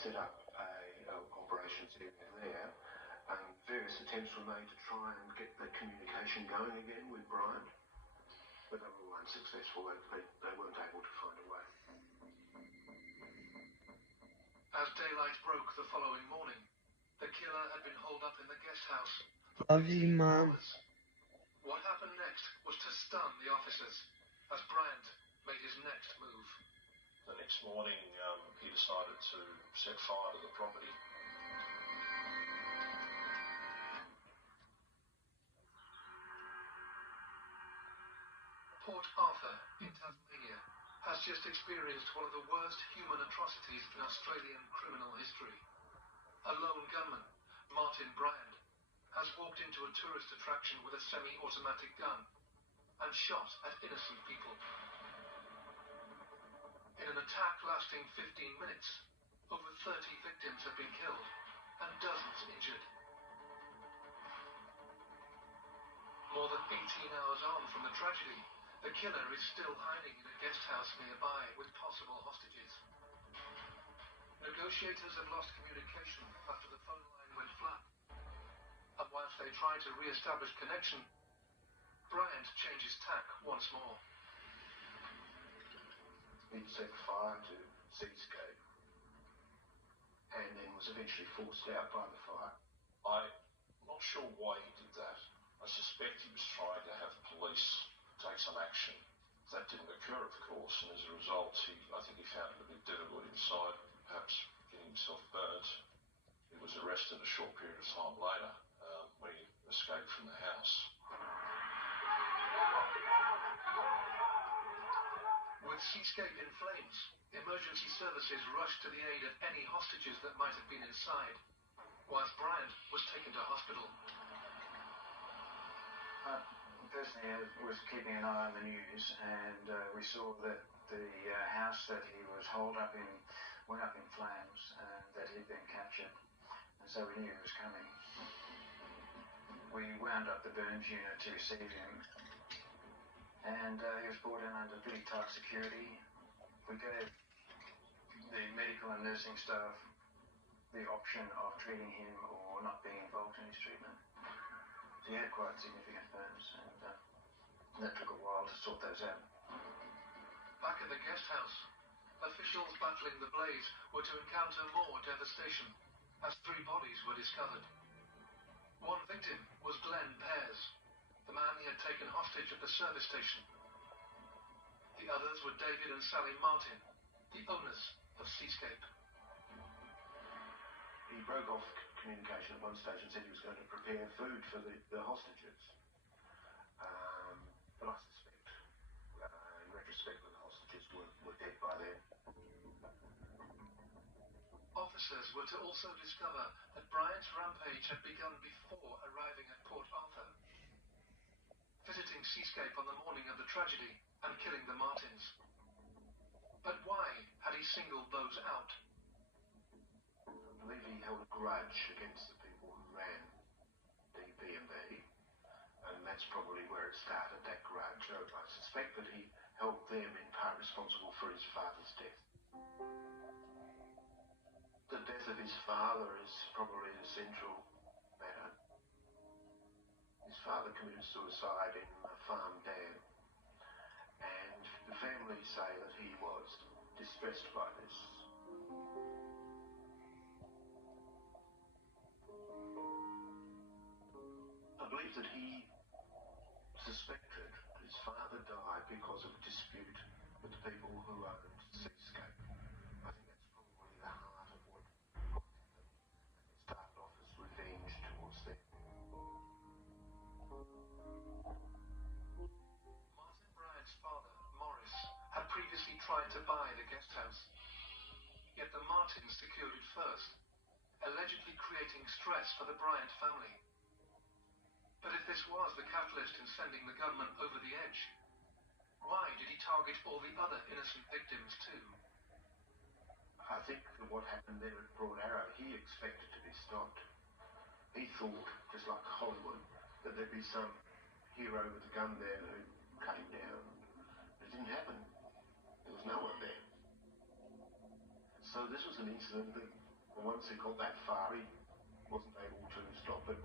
set up a operations area there. Various attempts were made to try and get the communication going again with Bryant, but they were all unsuccessful. They weren't able to find a way. As daylight broke the following morning, the killer had been holed up in the guest house for Love you, 18 Mum. hours. What happened next was to stun the officers as Bryant made his next move. The next morning, he decided to set fire to the property. Port Arthur in Tasmania has just experienced one of the worst human atrocities in Australian criminal history. A lone gunman, Martin Bryant, has walked into a tourist attraction with a semi-automatic gun and shot at innocent people. In an attack lasting 15 minutes, over 30 victims have been killed and dozens injured. More than 18 hours on from the tragedy, the killer is still hiding in a guest house nearby with possible hostages. Negotiators have lost communication after the phone line went flat. And whilst they try to re-establish connection, Bryant changes tack once more. He set fire to Seascape and then was eventually forced out by the fire. I'm not sure why he did that. I suspect he was trying to have police take some action. That didn't occur, of course, and as a result, I think he found it a bit difficult inside, perhaps getting himself burnt. He was arrested a short period of time later when he escaped from the house. With Seascape in flames, emergency services rushed to the aid of any hostages that might have been inside, whilst Bryant was taken to hospital. Personally, I was keeping an eye on the news, and we saw that the house that he was holed up in went up in flames, and that he'd been captured, and so we knew he was coming. We wound up the burns unit to receive him, and he was brought in under pretty tight security. We gave the medical and nursing staff the option of treating him or not being involved in his treatment. He had quite significant burns, and that took a while to sort those out. Back at the guest house, officials battling the blaze were to encounter more devastation as 3 bodies were discovered. One victim was Glenn Pears, the man he had taken hostage at the service station. The others were David and Sally Martin, the owners of Seascape. He broke off communication at one stage and said he was going to prepare food for the hostages. But I suspect, in retrospect, that the hostages were dead by then. Officers were to also discover that Bryant's rampage had begun before arriving at Port Arthur, visiting Seascape on the morning of the tragedy and killing the Martins. But why had he singled those out? I believe he held a grudge against the people who ran DB&B, and that's probably where it started, that grudge. I suspect that he held them in part responsible for his father's death. The death of his father is probably the central matter. His father committed suicide in a farm dam, and the family say that he was distressed by this. I believe that he suspected his father died because of a dispute with the people who owned Seascape. I think that's probably the heart of what happened. It started off as revenge towards them. Martin Bryant's father, Morris, had previously tried to buy the guest house. Yet the Martins secured it first, allegedly creating stress for the Bryant family. But if this was the catalyst in sending the gunman over the edge, why did he target all the other innocent victims too? I think that what happened there at Broad Arrow, he expected to be stopped. He thought, just like Hollywood, that there'd be some hero with a gun there who cut him down. But it didn't happen. There was no one there. So this was an incident that And once he got that far, he wasn't able to stop. It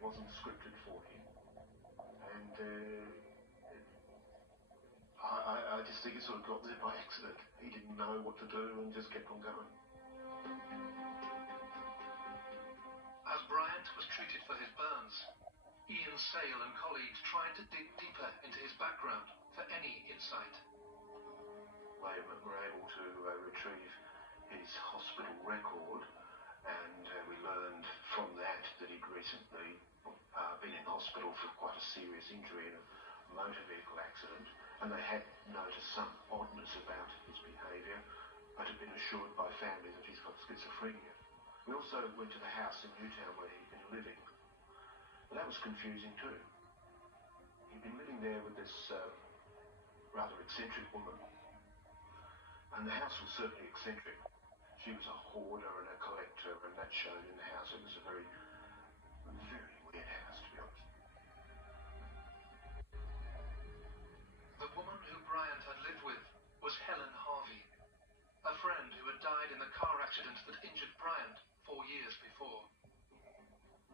wasn't scripted for him. And I just think he sort of got there by accident. He didn't know what to do and just kept on going. As Bryant was treated for his burns, Ian Sale and colleagues tried to dig deeper into his background for any insight. We were able to retrieve his hospital record, and we learned from that he'd recently been in hospital for quite a serious injury in a motor vehicle accident, and they had noticed some oddness about his behaviour, but had been assured by family that he's got schizophrenia. We also went to the house in Newtown where he'd been living. But that was confusing too. He'd been living there with this rather eccentric woman. And the house was certainly eccentric. She was a hoarder and a collector, and that showed in the house. It was a very, very weird house, to be honest. The woman who Bryant had lived with was Helen Harvey, a friend who had died in the car accident that injured Bryant 4 years before.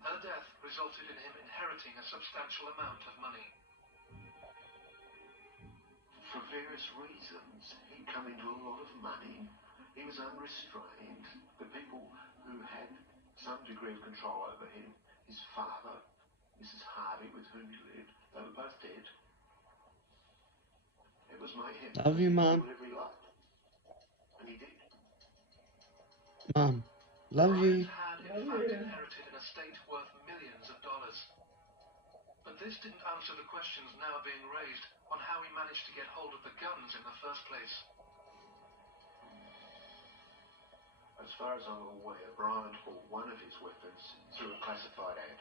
Her death resulted in him inheriting a substantial amount of money. For various reasons, he'd come into a lot of money. He was unrestrained. The people who had some degree of control over him, his father, Mrs. Harvey, with whom he lived, they were both dead. It was mayhem. Love you, Mum. Whatever he liked. And he did. Mum, love you. Bryant had, in fact, inherited an estate worth millions of dollars. But this didn't answer the questions now being raised on how he managed to get hold of the guns in the first place. As far as I'm aware, Bryant bought one of his weapons through a classified ad.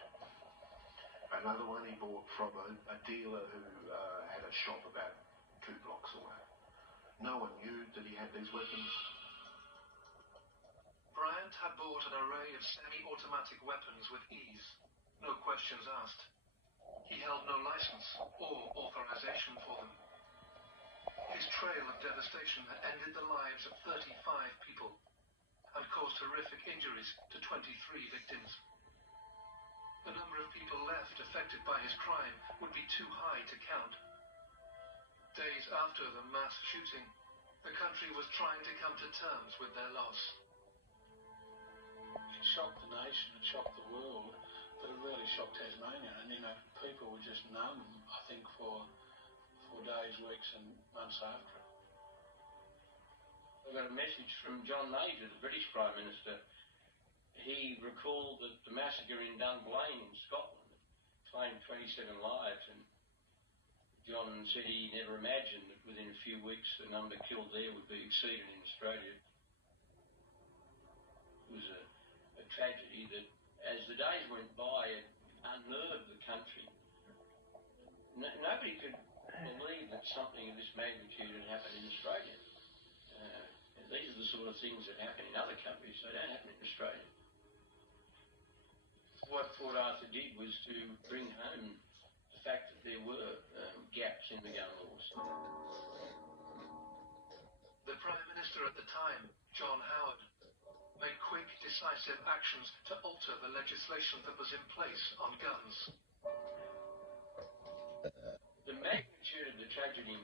Another one he bought from a dealer who had a shop about 2 blocks away. No one knew that he had these weapons. Bryant had bought an array of semi-automatic weapons with ease, no questions asked. He held no license or authorization for them. His trail of devastation had ended the lives of 35 people and caused horrific injuries to 23 victims. The number of people left affected by his crime would be too high to count. Days after the mass shooting, the country was trying to come to terms with their loss. It shocked the nation, it shocked the world, but it really shocked Tasmania. And, people were just numb, I think, for days, weeks and months after it. I got a message from John Major, the British Prime Minister. He recalled that the massacre in Dunblane in Scotland claimed 27 lives, and John said he never imagined that within a few weeks the number killed there would be exceeded in Australia. It was a tragedy that, as the days went by, it unnerved the country. Nobody could believe that something of this magnitude had happened in Australia. These are the sort of things that happen in other countries, they don't happen in Australia. What Port Arthur did was to bring home the fact that there were gaps in the gun laws. The Prime Minister at the time, John Howard, made quick, decisive actions to alter the legislation that was in place on guns. The magnitude of the tragedy